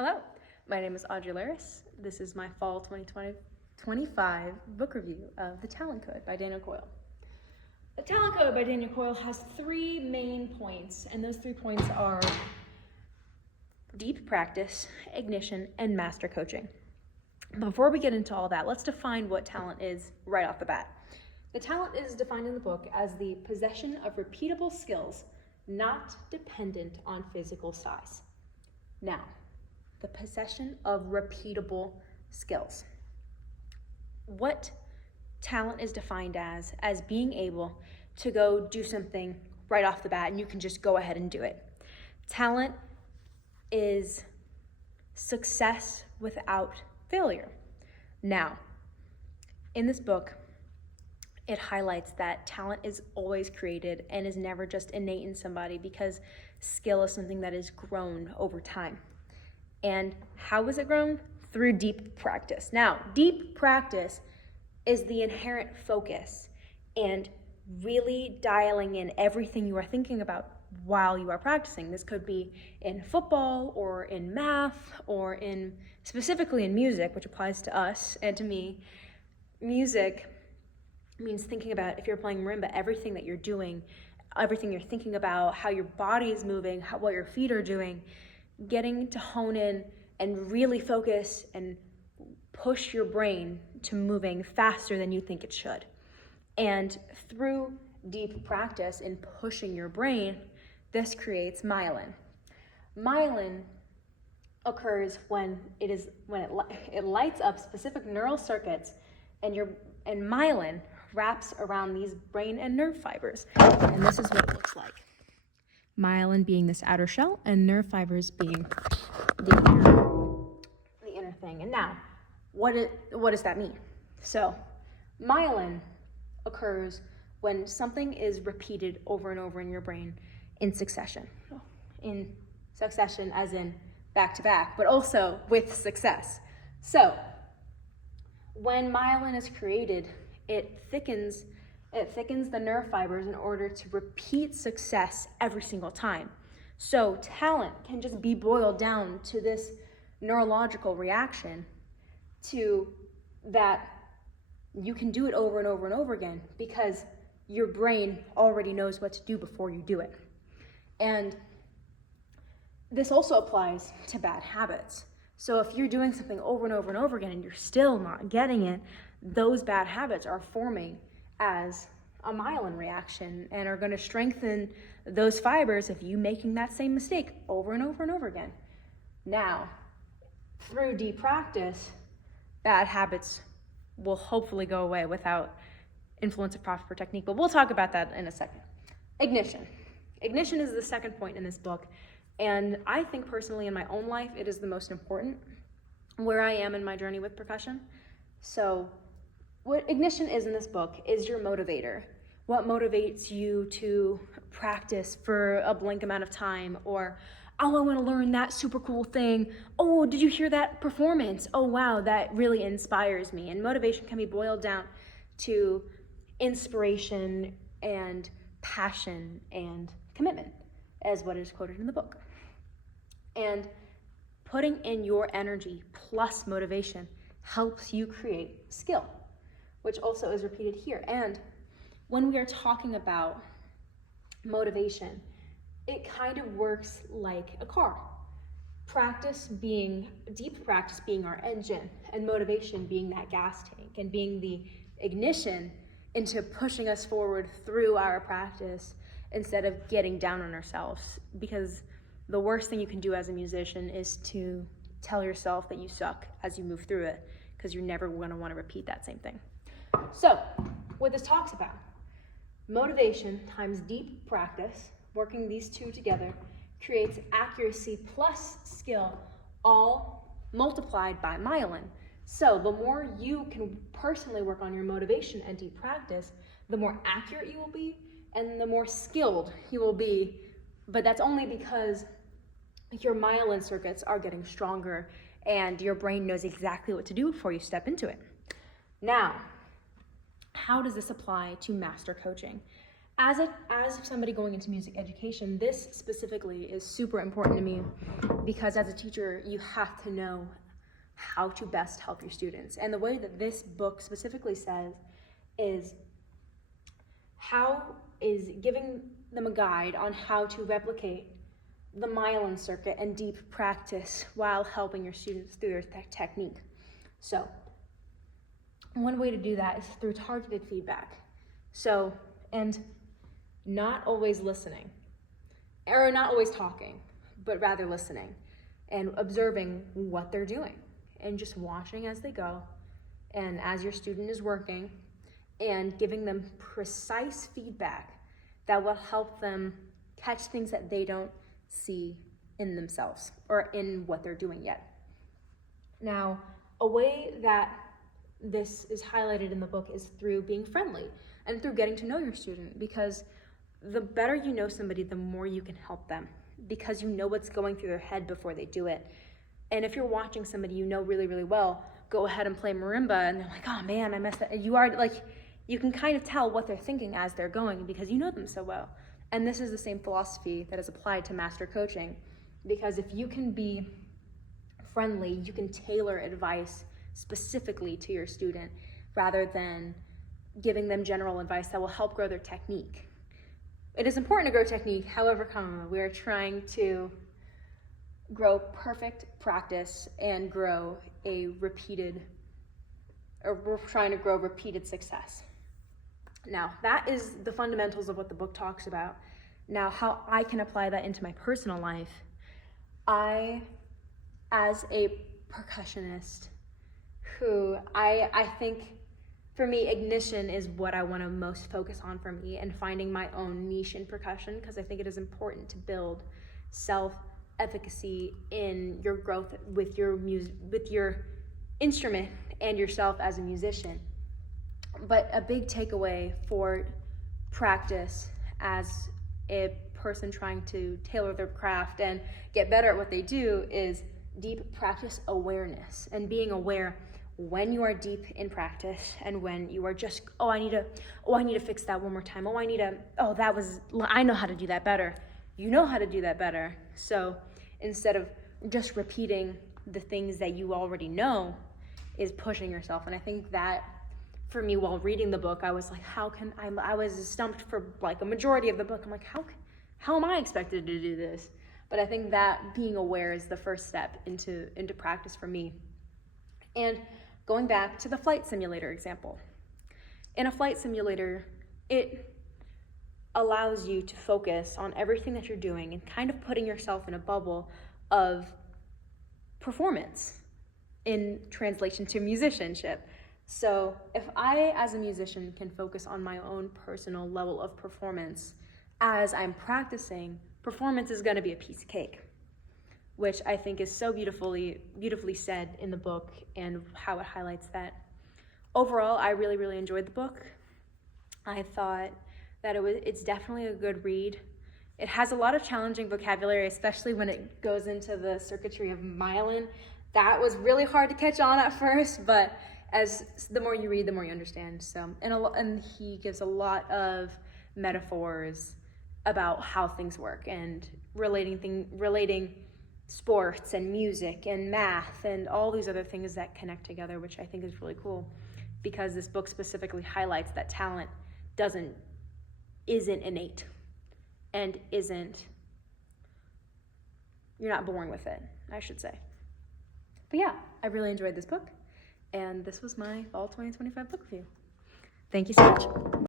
Hello, my name is Audrey Laris. This is my fall 2025 book review of The Talent Code by Daniel Coyle. The Talent Code by Daniel Coyle has three main points, and those 3 points are deep practice, ignition, and master coaching. Before we get into all that, let's define what talent is right off the bat. The talent is defined in the book as the possession of repeatable skills not dependent on physical size. Now, the possession of repeatable skills. What talent is defined as being able to go do something right off the bat and you can just go ahead and do it. Talent is success without failure. Now, in this book, it highlights that talent is always created and is never just innate in somebody, because skill is something that is grown over time. And how is it grown? Through deep practice. Now, deep practice is the inherent focus and really dialing in everything you are thinking about while you are practicing. This could be in football or in math or in specifically in music, which applies to us and to me. Music means thinking about, if you're playing marimba, everything that you're doing, everything you're thinking about, how your body is moving, what your feet are doing, getting to hone in and really focus and push your brain to moving faster than you think it should. And through deep practice in pushing your brain, this creates myelin. Myelin occurs when it lights up specific neural circuits, and myelin wraps around these brain and nerve fibers. And this is what it looks like. Myelin being this outer shell and nerve fibers being the inner thing. And now, what does that mean? So, myelin occurs when something is repeated over and over in your brain in succession. In succession as in back to back, but also with success. So, when myelin is created, it thickens the nerve fibers in order to repeat success every single time. So talent can just be boiled down to this neurological reaction to that you can do it over and over and over again because your brain already knows what to do before you do it. And this also applies to bad habits. So if you're doing something over and over and over again and you're still not getting it, those bad habits are forming as a myelin reaction and are going to strengthen those fibers of you making that same mistake over and over and over again. Now, through deep practice, bad habits will hopefully go away without influence of proper technique, but we'll talk about that in a second. Ignition. Ignition is the second point in this book, and I think personally in my own life it is the most important, where I am in my journey with profession. So what ignition is in this book is your motivator. What motivates you to practice for a blank amount of time, or, oh, I want to learn that super cool thing. Oh, did you hear that performance? Oh, wow, that really inspires me. And motivation can be boiled down to inspiration and passion and commitment, as what is quoted in the book. And putting in your energy plus motivation helps you create skill, which also is repeated here. And when we are talking about motivation, it kind of works like a car. Deep practice being our engine, and motivation being that gas tank and being the ignition into pushing us forward through our practice instead of getting down on ourselves. Because the worst thing you can do as a musician is to tell yourself that you suck as you move through it, because you're never going to want to repeat that same thing. So, what this talks about, motivation times deep practice, working these two together, creates accuracy plus skill, all multiplied by myelin. So, the more you can personally work on your motivation and deep practice, the more accurate you will be and the more skilled you will be. But that's only because your myelin circuits are getting stronger and your brain knows exactly what to do before you step into it. Now, how does this apply to master coaching? As somebody going into music education, this specifically is super important to me because as a teacher, you have to know how to best help your students. And the way that this book specifically says is giving them a guide on how to replicate the myelin circuit and deep practice while helping your students through their technique. So one way to do that is through targeted feedback. And not always listening, or not always talking, but rather listening and observing what they're doing and just watching as they go and as your student is working and giving them precise feedback that will help them catch things that they don't see in themselves or in what they're doing yet. Now, a way that this is highlighted in the book is through being friendly and through getting to know your student, because the better you know somebody, the more you can help them, because you know what's going through their head before they do it. And if you're watching somebody you know really, really well go ahead and play marimba and they're like, oh man, I messed up. You can kind of tell what they're thinking as they're going because you know them so well. And this is the same philosophy that is applied to master coaching, because if you can be friendly, you can tailor advice specifically to your student rather than giving them general advice that will help grow their technique. It is important to grow technique, however, we are trying to grow perfect practice and we're trying to grow repeated success. Now, that is the fundamentals of what the book talks about. Now, how I can apply that into my personal life, as a percussionist, I think for me, ignition is what I want to most focus on for me, and finding my own niche in percussion, because I think it is important to build self-efficacy in your growth with your instrument and yourself as a musician. But a big takeaway for practice as a person trying to tailor their craft and get better at what they do is deep practice awareness, and being aware when you are deep in practice and when you are just, I need to fix that one more time. I know how to do that better. You know how to do that better. So instead of just repeating the things that you already know, is pushing yourself. And I think that for me, while reading the book, I was like, I was stumped for like a majority of the book. I'm like, how am I expected to do this? But I think that being aware is the first step into practice for me. And going back to the flight simulator example. In a flight simulator, it allows you to focus on everything that you're doing and kind of putting yourself in a bubble of performance in translation to musicianship. So if I, as a musician, can focus on my own personal level of performance as I'm practicing, performance is going to be a piece of cake, which I think is so beautifully said in the book, and how it highlights that. Overall, I really, really enjoyed the book. I thought that it's definitely a good read. It has a lot of challenging vocabulary, especially when it goes into the circuitry of myelin. That was really hard to catch on at first, but as the more you read, the more you understand. So, and he gives a lot of metaphors about how things work and relating sports and music and math and all these other things that connect together, which I think is really cool, because this book specifically highlights that talent isn't innate and you're not born with it, I should say. But yeah, I really enjoyed this book, and this was my fall 2025 book review. Thank you so much.